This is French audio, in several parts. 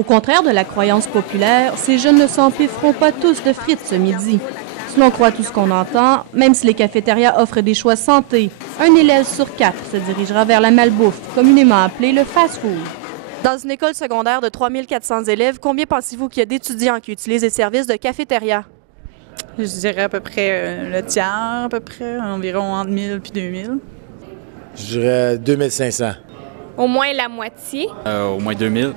Au contraire de la croyance populaire, ces jeunes ne s'empiffreront pas tous de frites ce midi. Si l'on croit tout ce qu'on entend, même si les cafétérias offrent des choix santé, un élève sur 4 se dirigera vers la malbouffe, communément appelée le fast-food. Dans une école secondaire de 3400 élèves, combien pensez-vous qu'il y a d'étudiants qui utilisent les services de cafétéria? Je dirais à peu près le tiers, à peu près, environ entre 1000 et 2000. Je dirais 2500. Au moins la moitié. Au moins 2000.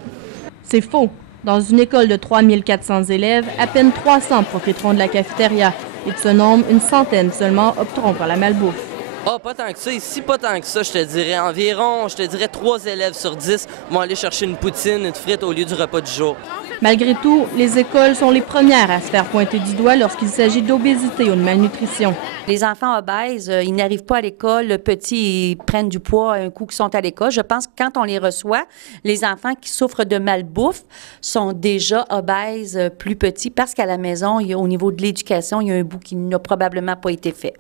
C'est faux. Dans une école de 3400 élèves, à peine 300 profiteront de la cafétéria. Et de ce nombre, une centaine seulement opteront pour la malbouffe. Ah, pas tant que ça. Ici, pas tant que ça, je te dirais. Environ, 3 élèves sur 10 vont aller chercher une poutine, une frite au lieu du repas du jour. Malgré tout, les écoles sont les premières à se faire pointer du doigt lorsqu'il s'agit d'obésité ou de malnutrition. Les enfants obèses, ils n'arrivent pas à l'école. Le petit, ils prennent du poids un coup qu'ils sont à l'école. Je pense que quand on les reçoit, les enfants qui souffrent de malbouffe sont déjà obèses plus petits parce qu'à la maison, au niveau de l'éducation, il y a un bout qui n'a probablement pas été fait.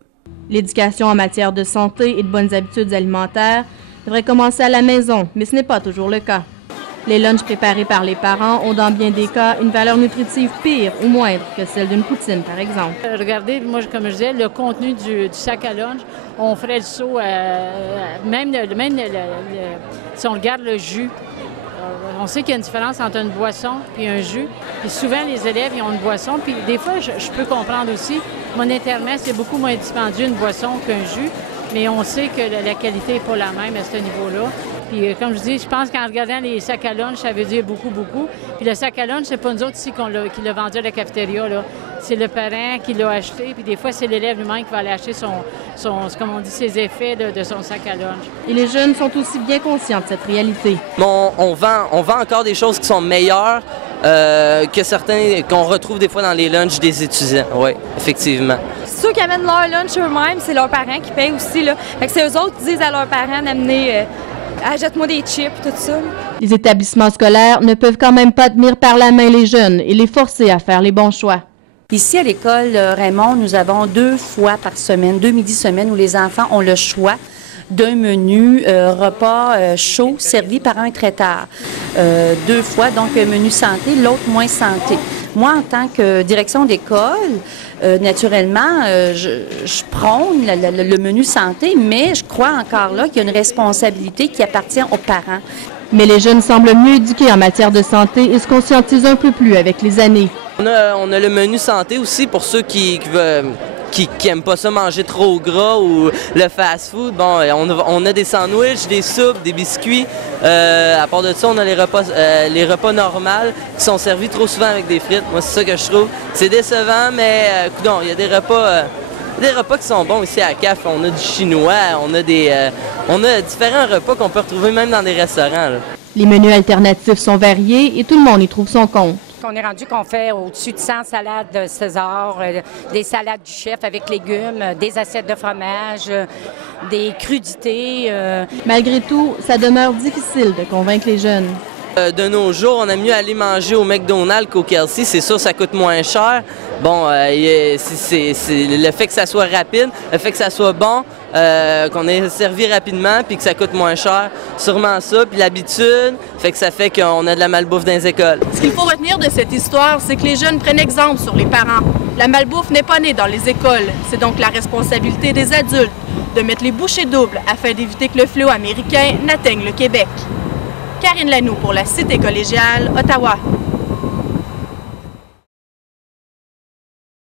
L'éducation en matière de santé et de bonnes habitudes alimentaires devrait commencer à la maison, mais ce n'est pas toujours le cas. Les lunchs préparés par les parents ont dans bien des cas une valeur nutritive pire ou moindre que celle d'une poutine, par exemple. Regardez, moi, comme je disais, le contenu du sac à lunch, on ferait le saut, si on regarde le jus. On sait qu'il y a une différence entre une boisson et un jus. Puis souvent, les élèves, ils ont une boisson. Puis des fois, je peux comprendre aussi, monétairement, c'est beaucoup moins dispendieux une boisson qu'un jus. Mais on sait que la qualité n'est pas la même à ce niveau-là. Puis comme je dis, je pense qu'en regardant les sacs à lunch, ça veut dire beaucoup, beaucoup. Puis le sac à lunch, c'est pas nous autres ici qui l'a vendu à la cafétéria, là. C'est le parent qui l'a acheté. Puis des fois, c'est l'élève lui-même qui va aller acheter comme on dit, ses effets de son sac à lunch. Et les jeunes sont aussi bien conscients de cette réalité. On vend encore des choses qui sont meilleures que certains qu'on retrouve des fois dans les lunchs des étudiants. Oui, effectivement. Ceux qui amènent leur lunch eux-mêmes, c'est leurs parents qui payent aussi, là. Fait que c'est eux autres qui disent à leurs parents d'amener achète-moi des chips, tout ça. Les établissements scolaires ne peuvent quand même pas tenir par la main les jeunes et les forcer à faire les bons choix. Ici, à l'école Raymond, nous avons 2 fois par semaine, 2 midis semaine, où les enfants ont le choix d'un menu repas chaud servi par un traiteur. 2 fois, donc un menu santé, l'autre moins santé. Moi, en tant que direction d'école, naturellement, je prône le menu santé, mais je crois encore là qu'il y a une responsabilité qui appartient aux parents. Mais les jeunes semblent mieux éduqués en matière de santé et se conscientisent un peu plus avec les années. On a le menu santé aussi pour ceux qui n'aiment pas ça manger trop gras ou le fast-food. Bon, on a des sandwichs, des soupes, des biscuits. À part de ça, on a les repas normaux qui sont servis trop souvent avec des frites. Moi, c'est ça que je trouve. C'est décevant, mais coudonc, il y a des repas qui sont bons ici à CAF. On a du chinois, on a différents repas qu'on peut retrouver même dans des restaurants, là. Les menus alternatifs sont variés et tout le monde y trouve son compte. On est rendu qu'on fait au-dessus de 100 salades César, des salades du chef avec légumes, des assiettes de fromage, des crudités. Malgré tout, ça demeure difficile de convaincre les jeunes. De nos jours, on aime mieux aller manger au McDonald's qu'au Kelsey. C'est sûr, ça coûte moins cher. Bon, c'est le fait que ça soit rapide, le fait que ça soit bon, qu'on ait servi rapidement puis que ça coûte moins cher. Sûrement ça. Puis l'habitude, ça fait qu'on a de la malbouffe dans les écoles. Ce qu'il faut retenir de cette histoire, c'est que les jeunes prennent exemple sur les parents. La malbouffe n'est pas née dans les écoles. C'est donc la responsabilité des adultes de mettre les bouchées doubles afin d'éviter que le fléau américain n'atteigne le Québec. Karine Lanoux pour la Cité collégiale, Ottawa.